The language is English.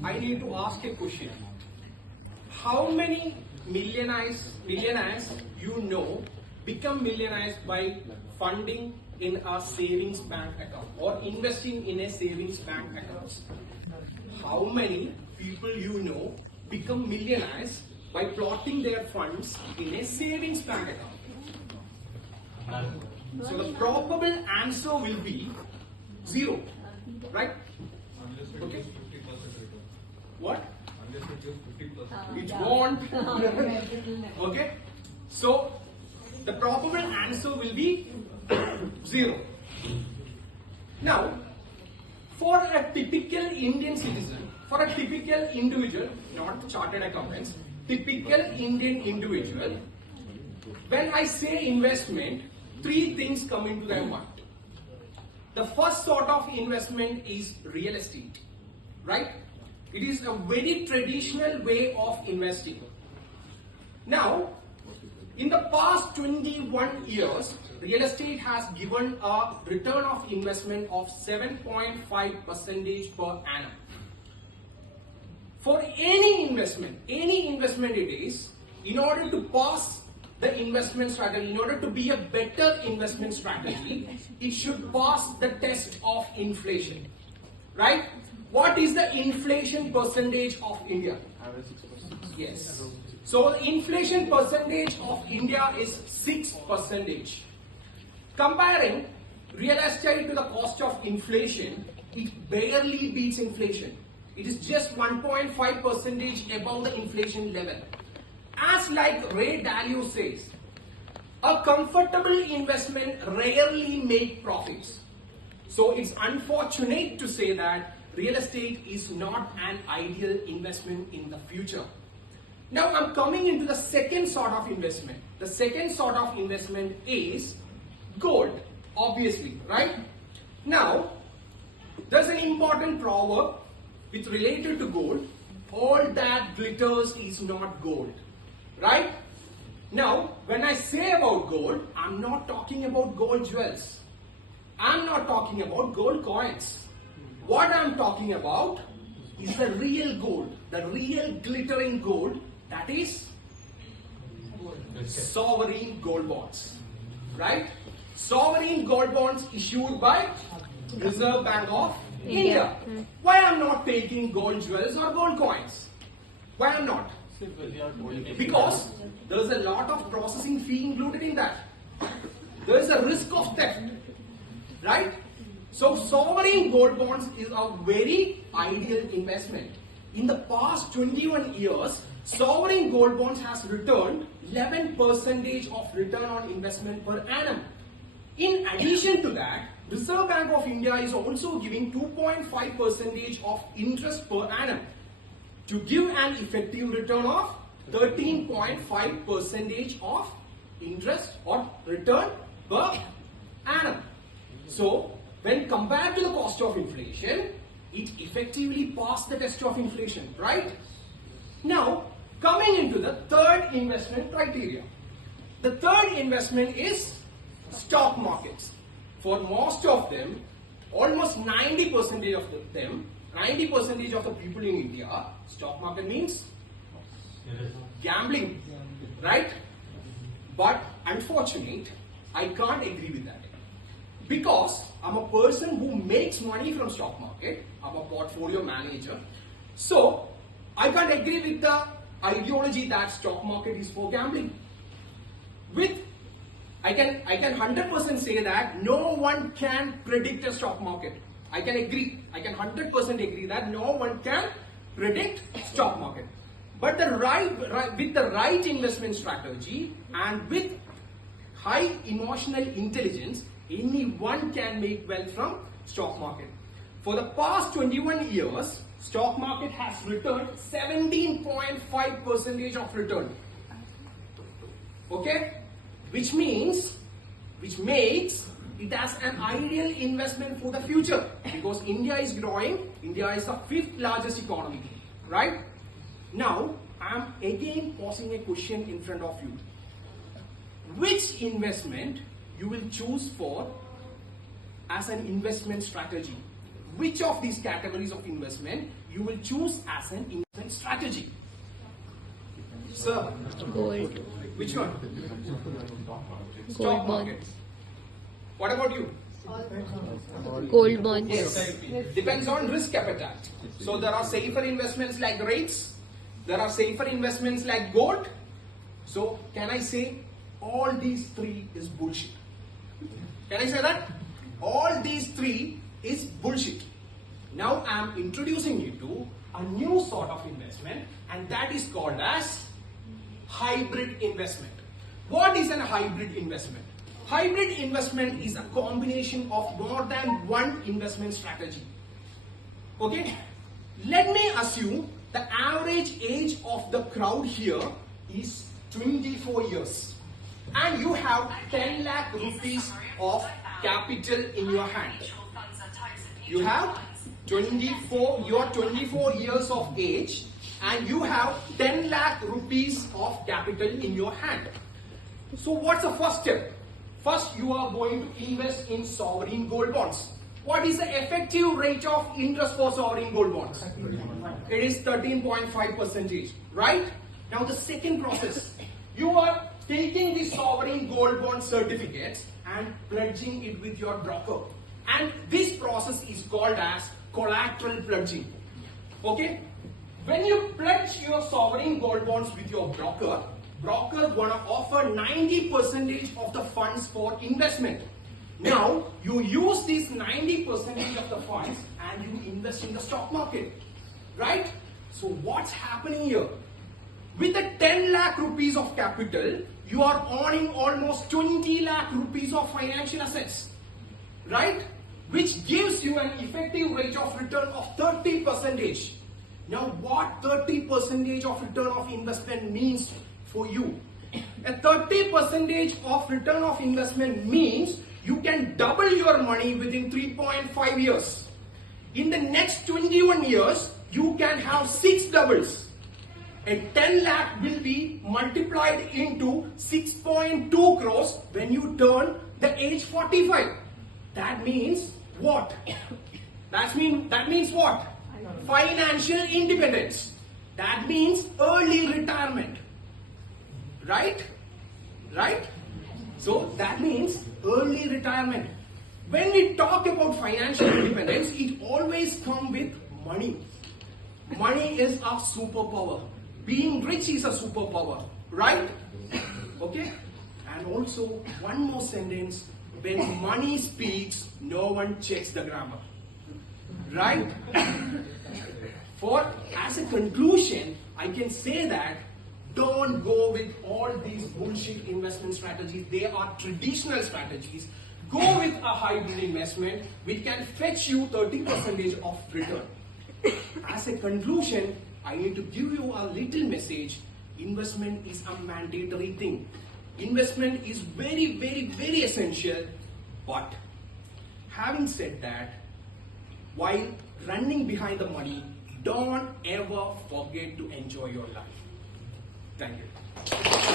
I need to ask a question. How many millionaires you know become millionaires by funding in a savings bank account or investing in a savings bank account? How many people you know become millionaires by plotting their funds in a savings bank account? So the probable answer will be 0, right? Okay. What? It won't. Okay. So the probable answer will be 0. Now, for a typical Indian citizen, for a typical individual, not chartered accountants, typical Indian individual, when I say investment, 3 things come into their mind. The first sort of investment is real estate, right? It is a very traditional way of investing. Now, in the past 21 years, real estate has given a return of investment of 7.5% per annum. For any investment it is, in order to pass the investment strategy, in order to be a better investment strategy, it should pass the test of inflation, right? What is the inflation percentage of India? Yes. So the inflation percentage of India is 6%. Comparing real estate to the cost of inflation, it barely beats inflation. It is just 1.5% above the inflation level. As like Ray Dalio says, a comfortable investment rarely makes profits. So it's unfortunate to say that real estate is not an ideal investment in the future. Now I'm coming into the second sort of investment. The second sort of investment is gold, obviously, right? Now, there's an important proverb which related to gold. All that glitters is not gold, right? Now, when I say about gold, I'm not talking about gold jewels. I'm not talking about gold coins. What I'm talking about is the real gold, the real glittering gold, that is sovereign gold bonds, right? Sovereign gold bonds issued by Reserve Bank of India. Why I'm not taking gold jewels or gold coins? Why I'm not? Because there's a lot of processing fee included in that. There is a risk of theft, right? So sovereign gold bonds is a very ideal investment. In the past 21 years, sovereign gold bonds has returned 11% of return on investment per annum. In addition to that, Reserve Bank of India is also giving 2.5% of interest per annum to give an effective return of 13.5% of interest or return per annum. So, when compared to the cost of inflation, it effectively passed the test of inflation, right? Now, coming into the third investment criteria. The third investment is stock markets. For most of them, almost 90% of them, 90% of the people in India, stock market means gambling, right? But unfortunately, I can't agree with that. Because I'm a person who makes money from stock market, I'm a portfolio manager. So I can't agree with the ideology that stock market is for gambling. I can 100% say that no one can predict a stock market. I can agree. I can 100% agree that no one can predict stock market. But with the right investment strategy and with high emotional intelligence, anyone can make wealth from stock market. For the past 21 years, stock market has returned 17.5% of return. Okay? Which makes it as an ideal investment for the future, because India is growing. India is the 5th largest economy, right? Now, I'm again posing a question in front of you. Which investment you will choose for as an investment strategy? Which of these categories of investment you will choose as an investment strategy? Sir? Gold. Which one? Gold Stock market. bonds. What about you? Gold bonds. Yes. Depends on risk appetite. So there are safer investments like rates. There are safer investments like gold. So can I say all these three is bullshit? Can I say that? All these three is bullshit. Now I am introducing you to a new sort of investment, and that is called as hybrid investment. What is a hybrid investment? Hybrid investment is a combination of more than one investment strategy. Okay? Let me assume the average age of the crowd here is 24 years. And you have 10 lakh rupees of capital in your hand. You have 24, you are 24 years of age and you have 10 lakh rupees of capital in your hand. So what's the first step? First, you are going to invest in sovereign gold bonds. What is the effective rate of interest for sovereign gold bonds? It is 13.5%, right? Now the second process, you are taking the sovereign gold bond certificates and pledging it with your broker. And this process is called as collateral pledging. Okay? When you pledge your sovereign gold bonds with your broker, broker gonna offer 90% of the funds for investment. Now, you use this 90% of the funds and you invest in the stock market. Right? So what's happening here? With the 10 lakh rupees of capital, you are owning almost 20 lakh rupees of financial assets. Right? Which gives you an effective rate of return of 30%. Now, what 30% of return of investment means for you? A 30% of return of investment means you can double your money within 3.5 years. In the next 21 years, you can have 6 doubles. A 10 lakh will be multiplied into 6.2 crores when you turn the age 45. That means what? That means what? Financial independence. That means early retirement. Right? Right? So that means early retirement. When we talk about financial independence, it always comes with money. Money is a superpower. Being rich is a superpower. Right? Okay? And also, one more sentence. When money speaks, no one checks the grammar. Right? As a conclusion, I can say that don't go with all these bullshit investment strategies. They are traditional strategies. Go with a hybrid investment which can fetch you 30% of return. As a conclusion, I need to give you a little message. Investment is a mandatory thing. Investment is very, very, very essential. But having said that, while running behind the money, don't ever forget to enjoy your life. Thank you.